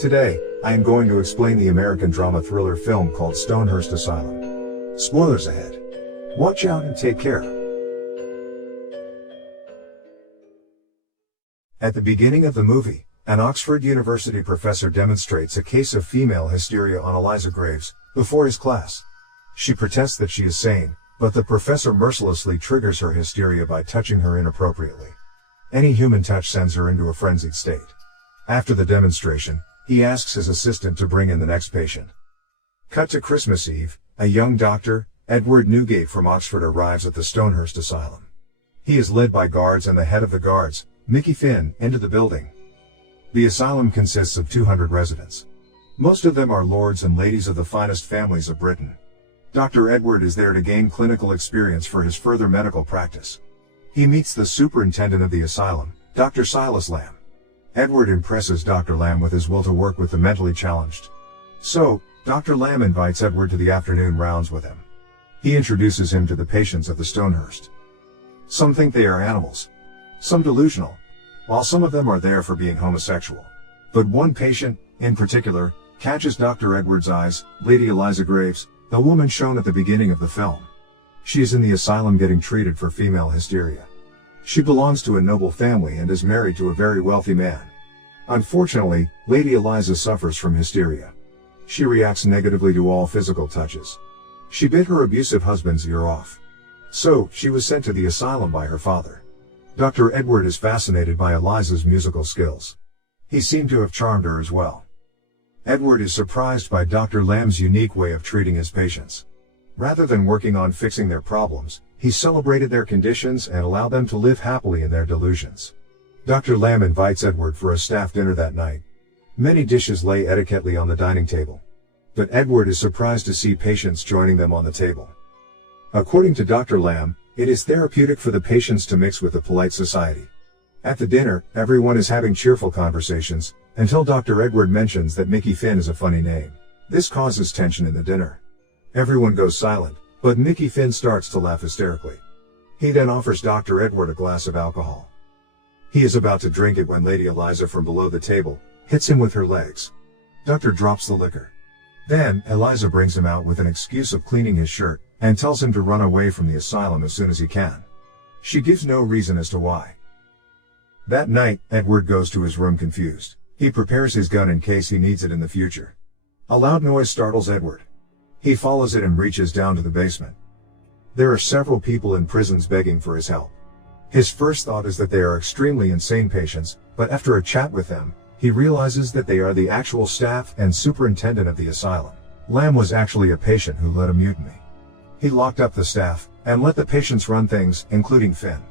Today, I am going to explain the American drama thriller film called Stonehurst Asylum. Spoilers ahead. Watch out and take care. At the beginning of the movie, an Oxford University professor demonstrates a case of female hysteria on Eliza Graves, before his class. She protests that she is sane, but the professor mercilessly triggers her hysteria by touching her inappropriately. Any human touch sends her into a frenzied state. After the demonstration, he asks his assistant to bring in the next patient. Cut to Christmas Eve, a young doctor, Edward Newgate from Oxford, arrives at the Stonehurst Asylum. He is led by guards and the head of the guards, Mickey Finn, into the building. The asylum consists of 200 residents. Most of them are lords and ladies of the finest families of Britain. Dr. Edward is there to gain clinical experience for his further medical practice. He meets the superintendent of the asylum, Dr. Silas Lamb. Edward impresses Dr. Lamb with his will to work with the mentally challenged. So, Dr. Lamb invites Edward to the afternoon rounds with him. He introduces him to the patients of the Stonehurst. Some think they are animals, some delusional, while some of them are there for being homosexual. But one patient, in particular, catches Dr. Edward's eyes, Lady Eliza Graves, the woman shown at the beginning of the film. She is in the asylum getting treated for female hysteria. She belongs to a noble family and is married to a very wealthy man. Unfortunately, Lady Eliza suffers from hysteria. She reacts negatively to all physical touches. She bit her abusive husband's ear off. So, she was sent to the asylum by her father. Dr. Edward is fascinated by Eliza's musical skills. He seemed to have charmed her as well. Edward is surprised by Dr. Lamb's unique way of treating his patients. Rather than working on fixing their problems, he celebrated their conditions and allowed them to live happily in their delusions. Dr. Lamb invites Edward for a staff dinner that night. Many dishes lay etiquettely on the dining table. But Edward is surprised to see patients joining them on the table. According to Dr. Lamb, it is therapeutic for the patients to mix with the polite society. At the dinner, everyone is having cheerful conversations, until Dr. Edward mentions that Mickey Finn is a funny name. This causes tension in the dinner. Everyone goes silent, but Mickey Finn starts to laugh hysterically. He then offers Dr. Edward a glass of alcohol. He is about to drink it when Lady Eliza from below the table hits him with her legs. Doctor drops the liquor. Then, Eliza brings him out with an excuse of cleaning his shirt, and tells him to run away from the asylum as soon as he can. She gives no reason as to why. That night, Edward goes to his room confused. He prepares his gun in case he needs it in the future. A loud noise startles Edward. He follows it and reaches down to the basement. There are several people in prisons begging for his help. His first thought is that they are extremely insane patients, but after a chat with them, he realizes that they are the actual staff and superintendent of the asylum. Lamb was actually a patient who led a mutiny. He locked up the staff, and let the patients run things, including Finn.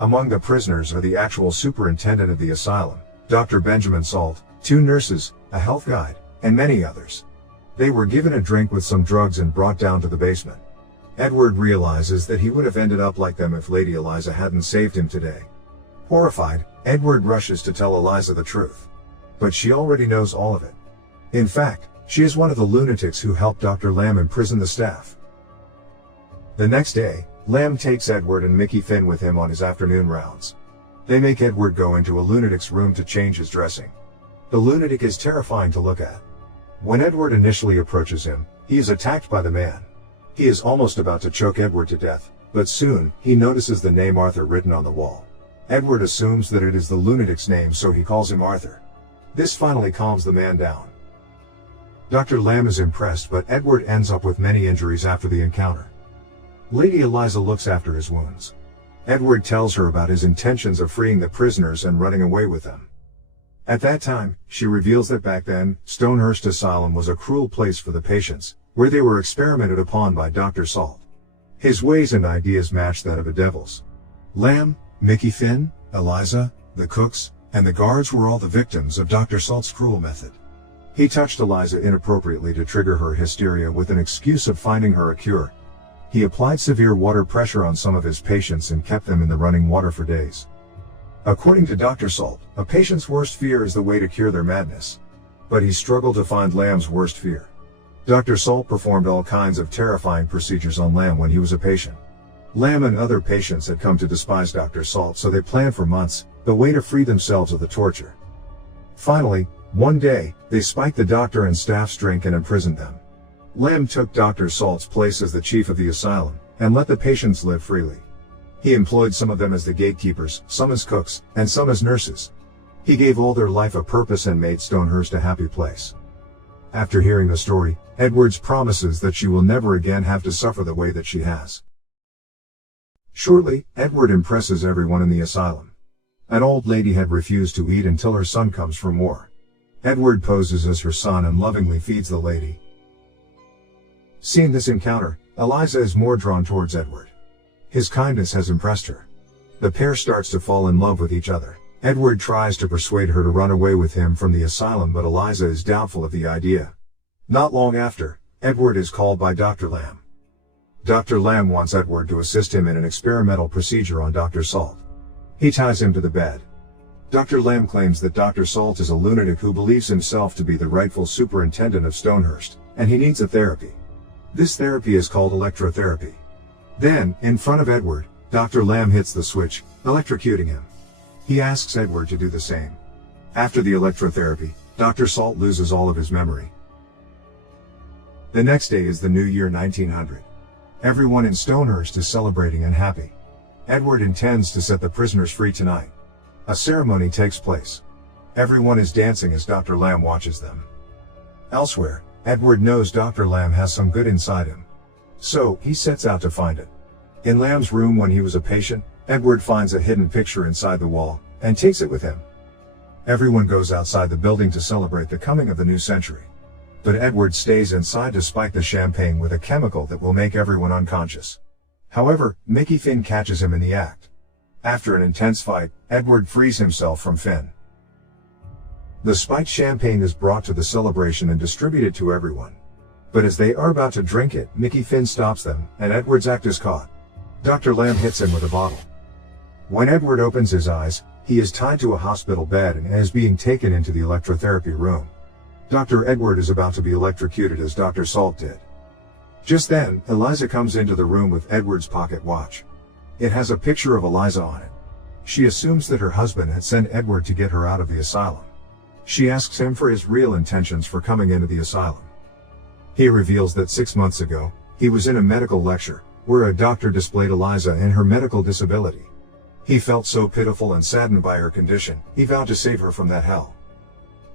Among the prisoners are the actual superintendent of the asylum, Dr. Benjamin Salt, 2 nurses, a health guide, and many others. They were given a drink with some drugs and brought down to the basement. Edward realizes that he would have ended up like them if Lady Eliza hadn't saved him today. Horrified, Edward rushes to tell Eliza the truth. But she already knows all of it. In fact, she is one of the lunatics who helped Dr. Lamb imprison the staff. The next day, Lamb takes Edward and Mickey Finn with him on his afternoon rounds. They make Edward go into a lunatic's room to change his dressing. The lunatic is terrifying to look at. When Edward initially approaches him, he is attacked by the man. He is almost about to choke Edward to death, but soon, he notices the name Arthur written on the wall. Edward assumes that it is the lunatic's name, so he calls him Arthur. This finally calms the man down. Dr. Lamb is impressed, but Edward ends up with many injuries after the encounter. Lady Eliza looks after his wounds. Edward tells her about his intentions of freeing the prisoners and running away with them. At that time, she reveals that back then, Stonehurst Asylum was a cruel place for the patients, where they were experimented upon by Dr. Salt. His ways and ideas matched that of a devil's. Lamb, Mickey Finn, Eliza, the cooks, and the guards were all the victims of Dr. Salt's cruel method. He touched Eliza inappropriately to trigger her hysteria with an excuse of finding her a cure. He applied severe water pressure on some of his patients and kept them in the running water for days. According to Dr. Salt, a patient's worst fear is the way to cure their madness. But he struggled to find Lamb's worst fear. Dr. Salt performed all kinds of terrifying procedures on Lamb when he was a patient. Lamb and other patients had come to despise Dr. Salt, so they planned for months the way to free themselves of the torture. Finally, One day, they spiked the doctor and staff's drink and imprisoned them. Lamb took Dr. Salt's place as the chief of the asylum, and let the patients live freely. He employed some of them as the gatekeepers, some as cooks, and some as nurses. He gave all their life a purpose and made Stonehurst a happy place. After hearing the story, Edwards promises that she will never again have to suffer the way that she has. Shortly, Edward impresses everyone in the asylum. An old lady had refused to eat until her son comes from war. Edward poses as her son and lovingly feeds the lady. Seeing this encounter, Eliza is more drawn towards Edward. His kindness has impressed her. The pair starts to fall in love with each other. Edward tries to persuade her to run away with him from the asylum, but Eliza is doubtful of the idea. Not long after, Edward is called by Dr. Lamb. Dr. Lamb wants Edward to assist him in an experimental procedure on Dr. Salt. He ties him to the bed. Dr. Lamb claims that Dr. Salt is a lunatic who believes himself to be the rightful superintendent of Stonehurst, and he needs a therapy. This therapy is called electrotherapy. Then, in front of Edward, Dr. Lamb hits the switch, electrocuting him. He asks Edward to do the same. After the electrotherapy, Dr. Salt loses all of his memory. The next day is the new year 1900. Everyone in Stonehurst is celebrating and happy. Edward intends to set the prisoners free tonight. A ceremony takes place. Everyone is dancing as Dr. Lamb watches them. Elsewhere, Edward knows Dr. Lamb has some good inside him. So, he sets out to find it. In Lamb's room when he was a patient, Edward finds a hidden picture inside the wall, and takes it with him. Everyone goes outside the building to celebrate the coming of the new century. But Edward stays inside to spike the champagne with a chemical that will make everyone unconscious. However, Mickey Finn catches him in the act. After an intense fight, Edward frees himself from Finn. The spiked champagne is brought to the celebration and distributed to everyone. But as they are about to drink it, Mickey Finn stops them, and Edward's act is caught. Dr. Lamb hits him with a bottle. When Edward opens his eyes, he is tied to a hospital bed and is being taken into the electrotherapy room. Dr. Edward is about to be electrocuted as Dr. Salt did. Just then, Eliza comes into the room with Edward's pocket watch. It has a picture of Eliza on it. She assumes that her husband had sent Edward to get her out of the asylum. She asks him for his real intentions for coming into the asylum. He reveals that 6 months ago, he was in a medical lecture, where a doctor displayed Eliza and her medical disability. He felt so pitiful and saddened by her condition, he vowed to save her from that hell.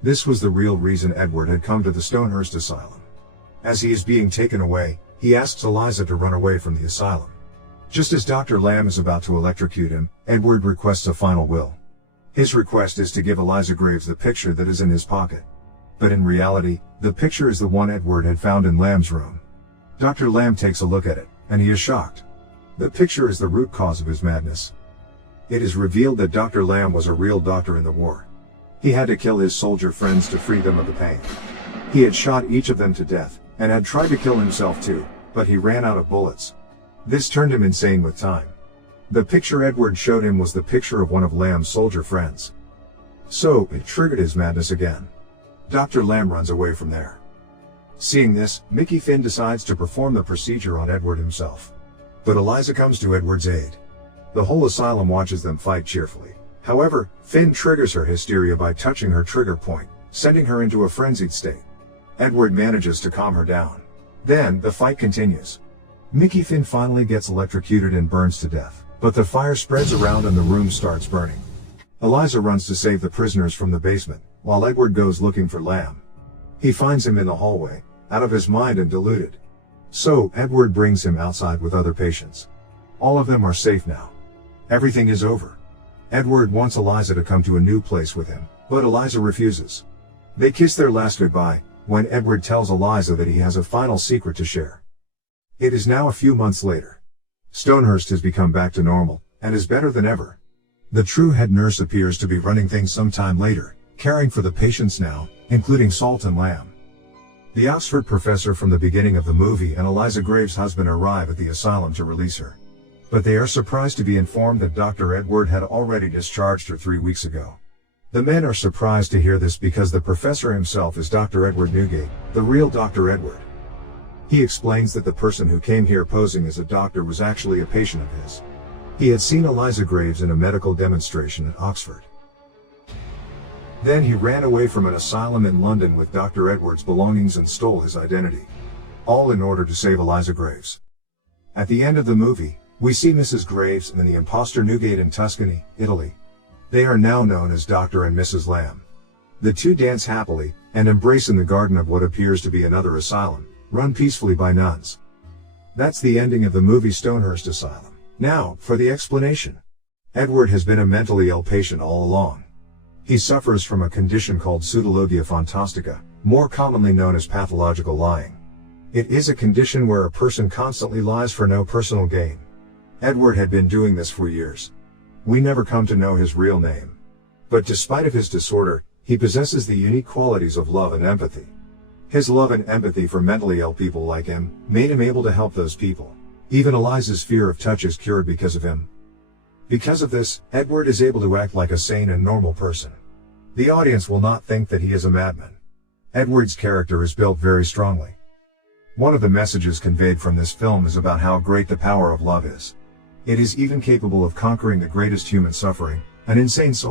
This was the real reason Edward had come to the Stonehurst asylum. As he is being taken away, he asks Eliza to run away from the asylum. Just as Dr. Lamb is about to electrocute him, Edward requests a final will. His request is to give Eliza Graves the picture that is in his pocket. But in reality, the picture is the one Edward had found in Lamb's room. Dr. Lamb takes a look at it, and he is shocked. The picture is the root cause of his madness. It is revealed that Dr. Lamb was a real doctor in the war. He had to kill his soldier friends to free them of the pain. He had shot each of them to death, and had tried to kill himself too, but he ran out of bullets. This turned him insane with time. The picture Edward showed him was the picture of one of Lamb's soldier friends. So, it triggered his madness again. Dr. Lamb runs away from there. Seeing this, Mickey Finn decides to perform the procedure on Edward himself. But Eliza comes to Edward's aid. The whole asylum watches them fight cheerfully. However, Finn triggers her hysteria by touching her trigger point, sending her into a frenzied state. Edward manages to calm her down. Then, the fight continues. Mickey Finn finally gets electrocuted and burns to death, but the fire spreads around and the room starts burning. Eliza runs to save the prisoners from the basement, while Edward goes looking for Lamb. He finds him in the hallway, out of his mind and deluded. So, Edward brings him outside with other patients. All of them are safe now. Everything is over. Edward wants Eliza to come to a new place with him, but Eliza refuses. They kiss their last goodbye, when Edward tells Eliza that he has a final secret to share. It is now a few months later. Stonehurst has become back to normal, and is better than ever. The true head nurse appears to be running things sometime later, caring for the patients now, including Salt and Lamb. The Oxford professor from the beginning of the movie and Eliza Graves' husband arrive at the asylum to release her. But they are surprised to be informed that Dr. Edward had already discharged her 3 weeks ago. The men are surprised to hear this because the professor himself is Dr. Edward Newgate, the real Dr. Edward. He explains that the person who came here posing as a doctor was actually a patient of his. He had seen Eliza Graves in a medical demonstration at Oxford. Then he ran away from an asylum in London with Dr. Edward's belongings and stole his identity. All in order to save Eliza Graves. At the end of the movie, we see Mrs. Graves and the imposter Newgate in Tuscany, Italy. They are now known as Dr. and Mrs. Lamb. The two dance happily, and embrace in the garden of what appears to be another asylum, run peacefully by nuns. That's the ending of the movie Stonehurst Asylum. Now, for the explanation. Edward has been a mentally ill patient all along. He suffers from a condition called pseudologia fantastica, more commonly known as pathological lying. It is a condition where a person constantly lies for no personal gain. Edward had been doing this for years. We never come to know his real name. But despite of his disorder, he possesses the unique qualities of love and empathy. His love and empathy for mentally ill people like him made him able to help those people. Even Eliza's fear of touch is cured because of him. Because of this, Edward is able to act like a sane and normal person. The audience will not think that he is a madman. Edward's character is built very strongly. One of the messages conveyed from this film is about how great the power of love is. It is even capable of conquering the greatest human suffering, an insane soul.